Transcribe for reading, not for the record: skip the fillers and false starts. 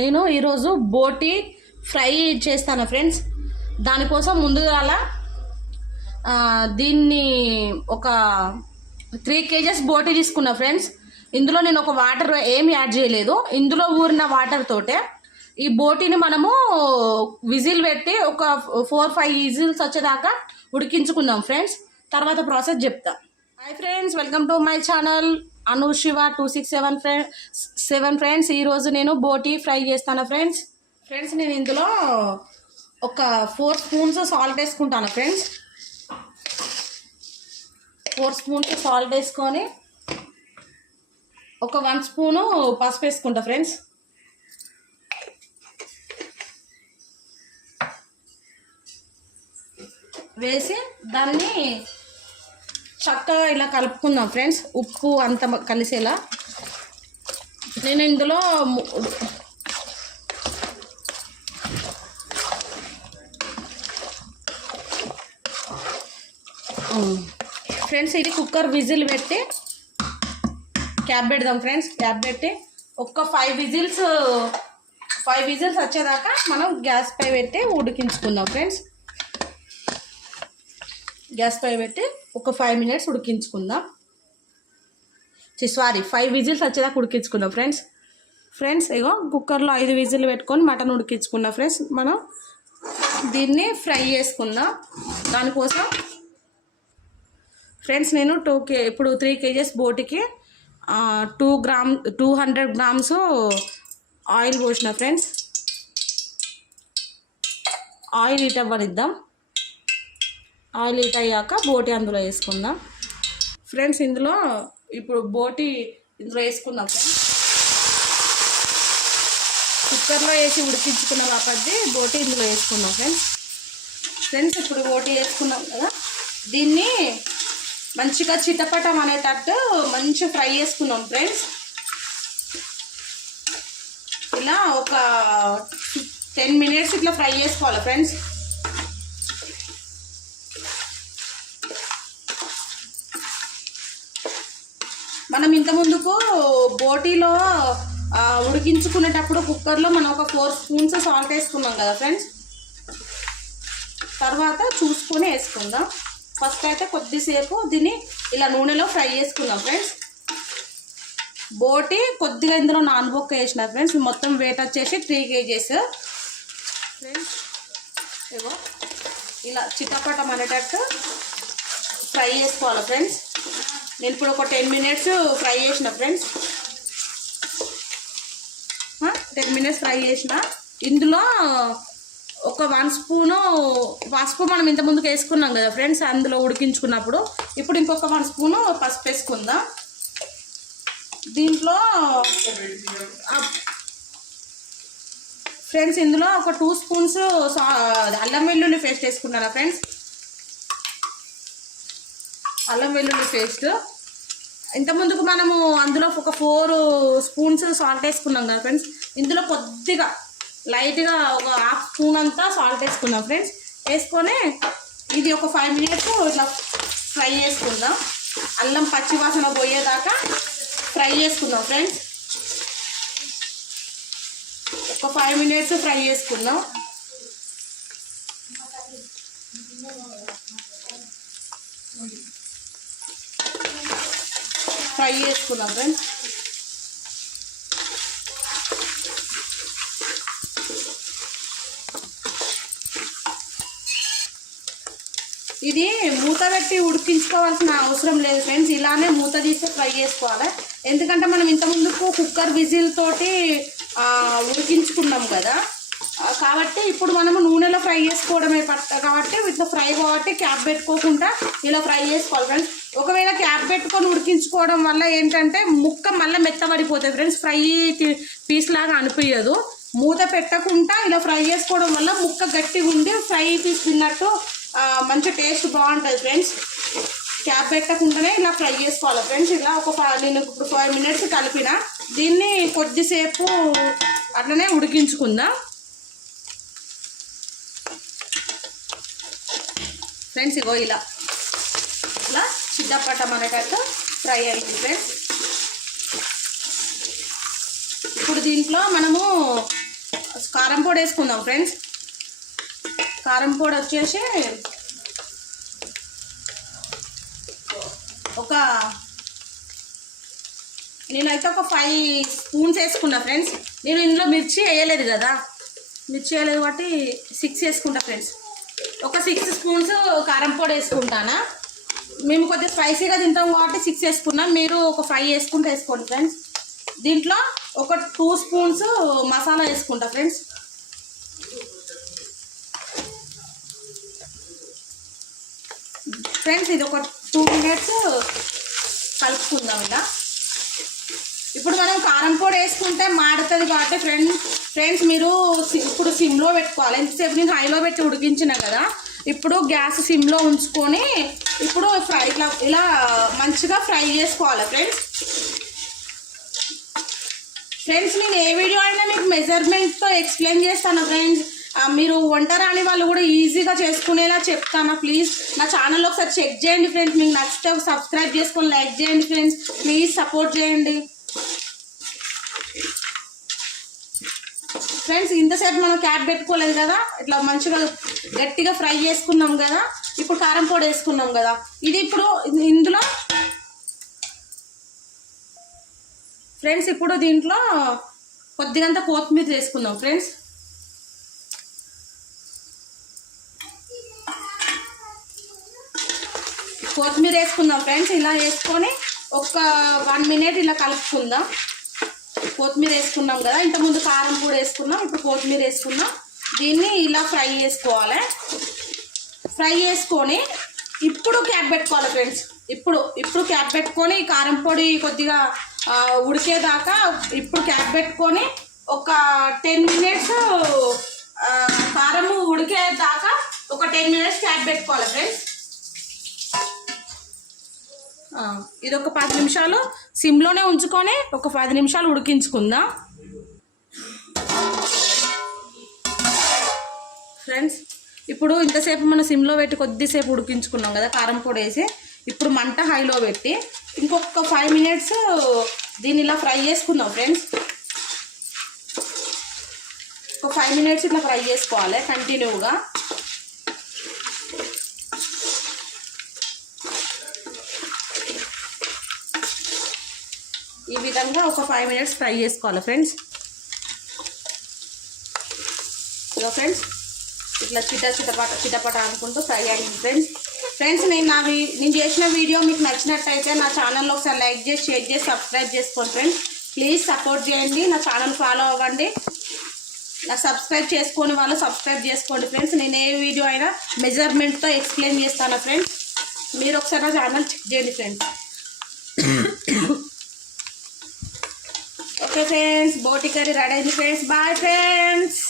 నేను ఈరోజు బోటి ఫ్రై చేస్తాను ఫ్రెండ్స్. దానికోసం ముందుగాల దీన్ని ఒక 3 kgs బోటి తీసుకున్నా ఫ్రెండ్స్. ఇందులో నేను ఒక వాటర్ ఏమి యాడ్ చేయలేదు. ఇందులో ఊరిన వాటర్ తోటే ఈ బోటిని మనము విజిల్ పెట్టి ఒక 4-5 విజిల్స్ వచ్చేదాకా ఉడికించుకుందాం ఫ్రెండ్స్. తర్వాత ప్రాసెస్ చెప్తా. Hi friends, welcome to my channel Anushiva 267 friends. ఈరోజు నేను బోటి ఫ్రై చేస్తాను ఫ్రెండ్స్. నేను ఇందులో ఒక 4 స్పూన్స్ సాల్ట్ వేసుకుంటాను ఫ్రెండ్స్. 4 స్పూన్స్ సాల్ట్ వేసుకొని ఒక 1 స్పూను పసుపు వేసుకుంటా ఫ్రెండ్స్. వేసి దాన్ని చక్కగా ఇలా కలుపుకుందాం ఫ్రెండ్స్, ఉప్పు అంత కలిసేలా. నేను ఇందులో ఫ్రెండ్స్ ఇది కుక్కర్ విజిల్ పెట్టి క్యాప్ పెడదాం ఫ్రెండ్స్. క్యాప్ పెట్టి ఒక్క 5 విజిల్స్ వచ్చేదాకా మనం గ్యాస్ పై పెట్టి ఉడికించుకుందాం ఫ్రెండ్స్. గ్యాస్ పై పెట్టి ఒక 5 minutes ఉడికించుకుందాం. 5 విజిల్స్ వచ్చేదాకా ఉడికించుకుందాం ఫ్రెండ్స్. ఇగో కుక్కర్లో 5 విజిల్ పెట్టుకొని మటన్ ఉడికించుకుందాం ఫ్రెండ్స్. మనం దీన్ని ఫ్రై చేసుకుందాం. దానికోసం ఫ్రెండ్స్ నేను 3 kgs బోటికి 200 grams ఆయిల్ పోసిన ఫ్రెండ్స్. ఆయిల్ హీట్ అవ్వనిద్దాం. ఆయిల్ హీట్ అయ్యాక బోటి అందులో వేసుకుందాం ఫ్రెండ్స్. ఇప్పుడు బోటి ఇందులో వేసుకుందాం ఫ్రెండ్స్. కుక్కర్లో వేసి ఉడికించుకున్నాం కాబట్టి బోటి ఇందులో వేసుకుందాం ఫ్రెండ్స్. ఇప్పుడు బోటి వేసుకున్నాం కదా, దీన్ని మంచిగా చిటపటం అనేటట్టు మంచిగా ఫ్రై చేసుకున్నాం ఫ్రెండ్స్. ఇలా ఒక 10 minutes ఇట్లా ఫ్రై చేసుకోవాలి ఫ్రెండ్స్. మనం ఇంత ముందుకు బోటీలో ఉడికించుకునేటప్పుడు కుక్కర్లో మనం ఒక 4 స్పూన్స్ సాల్ట్ వేసుకున్నాం కదా ఫ్రెండ్స్. తర్వాత చూసుకొని వేసుకుందాం. ఫస్ట్ అయితే కొద్దిసేపు దీన్ని ఇలా నూనెలో ఫ్రై చేసుకుందాం ఫ్రెండ్స్. బోటి కొద్దిగా ఇందులో నానబొక్క వేసిన ఫ్రెండ్స్. మొత్తం వెయిట్ వచ్చేసి 3 kgs ఫ్రెండ్స్. ఏవో ఇలా చిటపటం అనేటట్టు ఫ్రై చేసుకోవాలి ఫ్రెండ్స్. నేను ఇప్పుడు ఒక 10 minutes ఫ్రై చేసిన ఫ్రెండ్స్. 10 minutes ఫ్రై చేసిన. ఇందులో ఒక 1 స్పూను పసుపు మనం ఇంత ముందుకు వేసుకున్నాం కదా ఫ్రెండ్స్ అందులో ఉడికించుకున్నప్పుడు. ఇప్పుడు ఇంకొక 1 స్పూను పసుపు వేసుకుందాం. దీంట్లో ఫ్రెండ్స్ ఇందులో ఒక 2 స్పూన్స్ అల్లం వెల్లుల్లి పేస్ట్ వేసుకున్నాను ఫ్రెండ్స్. అల్లం వెల్లుల్లి పేస్ట్. ఇంతకుముందుకు మనము అందులో ఒక 4 స్పూన్స్ సాల్ట్ వేసుకున్నాం కదా ఫ్రెండ్స్. ఇందులో కొద్దిగా లైట్గా ఒక 1/2 స్పూన్ అంతా సాల్ట్ వేసుకున్నాం ఫ్రెండ్స్. వేసుకొని ఇది ఒక 5 minutes ఇట్లా ఫ్రై చేసుకుందాం. అల్లం పచ్చి వాసన పోయేదాకా ఫ్రై చేసుకుందాం ఫ్రెండ్స్. ఒక 5 minutes ఫ్రై చేసుకుందాం. ఫ్రెండ్స్. ఇది మూత పెట్టి ఉడికించుకోవాల్సిన అవసరం లేదు ఫ్రెండ్స్. ఇలానే మూత తీసి ఫ్రై చేసుకోవాలి. ఎందుకంటే మనం ఇంత ముందుకు కుక్కర్ విజిల్ తోటి ఉడికించుకున్నాం కదా, కాబట్టి ఇప్పుడు మనము నూనెలో ఫ్రై చేసుకోవడమే కాబట్టి ఇట్లా ఫ్రై కాబట్టి క్యాప్ పెట్టుకోకుండా ఇలా ఫ్రై చేసుకోవాలి ఫ్రెండ్స్. ఒకవేళ క్యాప్ పెట్టుకొని ఉడికించుకోవడం వల్ల ఏంటంటే ముక్క మళ్ళీ మెత్తబడిపోతుంది ఫ్రెండ్స్. ఫ్రై పీస్ లాగా అనిపించదు. మూత పెట్టకుండా ఇలా ఫ్రై చేసుకోవడం వల్ల ముక్క గట్టిగా ఉండి ఫ్రై పీస్ తిన్నట్టు మంచి టేస్ట్ బాగుంటుంది ఫ్రెండ్స్. క్యాప్ పెట్టకుండానే ఇలా ఫ్రై చేసుకోవాలి ఫ్రెండ్స్. ఇలా నేను ఇప్పుడు 5 minutes కలిపిన. దీన్ని కొద్దిసేపు అట్లనే ఉడికించుకుందాం ఫ్రెండ్స్. ఇగో ఇలా చిట్టపట్టం అనేటట్టు ఫ్రై అయింది ఫ్రెండ్స్. ఇప్పుడు దీంట్లో మనము కారం పొడి వేసుకుందాం ఫ్రెండ్స్. కారం పొడి వచ్చేసి నేనైతే ఒక 5 స్పూన్స్ వేసుకున్నా ఫ్రెండ్స్. నేను ఇందులో మిర్చి వేయలేదు కదా, మిర్చి వేయలేదు కాబట్టి 6 వేసుకుంటా ఫ్రెండ్స్. ఒక 6 స్పూన్స్ కారం పొడి వేసుకుంటానా. మేము కొద్దిగా స్పైసీగా తింటాం కాబట్టి 6 వేసుకున్నాం. మీరు ఒక 5 వేసుకుంటే వేసుకోండి ఫ్రెండ్స్. దీంట్లో ఒక 2 స్పూన్స్ మసాలా వేసుకుంటా ఫ్రెండ్స్. ఫ్రెండ్స్ ఇది ఒక 2 మినిట్స్ కలుపుకుందాం ఇలా. ఇప్పుడు మనం కారం పొడి వేసుకుంటే మాడుతుంది కాబట్టి ఫ్రెండ్స్ మీరు ఇప్పుడు సిమ్లో పెట్టుకోవాలి. ఎంతసేపు నేను హైలో పెట్టి ఉడికించిన కదా, ఇప్పుడు గ్యాస్ సిమ్లో ఉంచుకొని ఇప్పుడు ఇలా మంచిగా ఫ్రై చేసుకోవాలి ఫ్రెండ్స్. నేను ఏ వీడియో అయినా మీకు మెజర్మెంట్తో ఎక్స్ప్లెయిన్ చేస్తాను ఫ్రెండ్స్. మీరు వంట రాని వాళ్ళు కూడా ఈజీగా చేసుకునేలా చెప్తాను. ప్లీజ్ నా ఛానల్లో ఒకసారి చెక్ చేయండి ఫ్రెండ్స్. మీకు నచ్చితే సబ్స్క్రైబ్ చేసుకొని లైక్ చేయండి ఫ్రెండ్స్. ప్లీజ్ సపోర్ట్ చేయండి ఫ్రెండ్స్. ఇంతసేపు మనం క్యాప్ పెట్టుకోలేదు కదా, ఇట్లా మంచిగా గట్టిగా ఫ్రై చేసుకున్నాం కదా. ఇప్పుడు కారం పొడి వేసుకున్నాం కదా, ఇది ఇప్పుడు ఇందులో ఫ్రెండ్స్ ఇప్పుడు దీంట్లో కొద్దిగంత కొత్తిమీర వేసుకుందాం ఫ్రెండ్స్. కొత్తిమీర వేసుకుందాం ఫ్రెండ్స్. ఇలా వేసుకొని ఒక 1 మినిట్ ఇలా కలుపుకుందాం. కొత్తిమీర వేసుకున్నాం కదా, ఇంతకుముందు కారం కూడా వేసుకున్నాం, ఇప్పుడు కొత్తిమీర వేసుకున్నాం. దీన్ని ఇలా ఫ్రై చేసుకోవాలి. ఫ్రై చేసుకొని ఇప్పుడు క్యాప్ పెట్టుకోవాలి ఫ్రెండ్స్. ఇప్పుడు క్యాప్ పెట్టుకొని కారం పొడి కొద్దిగా ఉడికేదాకా ఇప్పుడు క్యాప్ పెట్టుకొని ఒక 10 మినిట్స్ కారము ఉడికేదాకా ఒక 10 మినిట్స్ క్యాప్ పెట్టుకోవాలి ఫ్రెండ్స్. ఇది ఒక 10 నిమిషాలు సిమ్లోనే ఉంచుకొని ఒక 10 నిమిషాలు ఉడికించుకుందాం ఫ్రెండ్స్. ఇప్పుడు ఇంతసేపు మనం సిమ్లో పెట్టి కొద్దిసేపు ఉడికించుకున్నాం కదా కారం పొడి వేసి. ఇప్పుడు మంట హైలో పెట్టి ఇంకొక 5 మినిట్స్ దీన్ని ఇలా ఫ్రై చేసుకుందాం ఫ్రెండ్స్. ఒక 5 మినిట్స్ ఇట్లా ఫ్రై చేసుకోవాలి కంటిన్యూగా. ఈ విధంగా ఒక 5 మినిట్స్ ఫ్రై చేసుకోవాలి ఫ్రెండ్స్. ఇదో ఫ్రెండ్స్ ఇట్లా చిటపట అనుకుంటూ ఫ్రై అయ్యింది ఫ్రెండ్స్. నేను చేసిన వీడియో మీకు నచ్చినట్టయితే నా ఛానల్లో ఒకసారి లైక్ చేసి షేర్ చేసి సబ్స్క్రైబ్ చేసుకోండి ఫ్రెండ్స్. ప్లీజ్ సపోర్ట్ చేయండి, నా ఛానల్ ఫాలో అవ్వండి. నాకు సబ్స్క్రైబ్ చేసుకొని వాళ్ళు సబ్స్క్రైబ్ చేసుకోండి ఫ్రెండ్స్. నేను ఏ వీడియో అయినా మెజర్మెంట్తో ఎక్స్ప్లెయిన్ చేస్తాను ఫ్రెండ్స్. మీరు ఒకసారి నా ఛానల్ చెక్ చేయండి ఫ్రెండ్స్. ఓకే ఫ్రెండ్స్, బోటి కర్రీ రెడీ అయింది ఫ్రెండ్స్. Bye friends.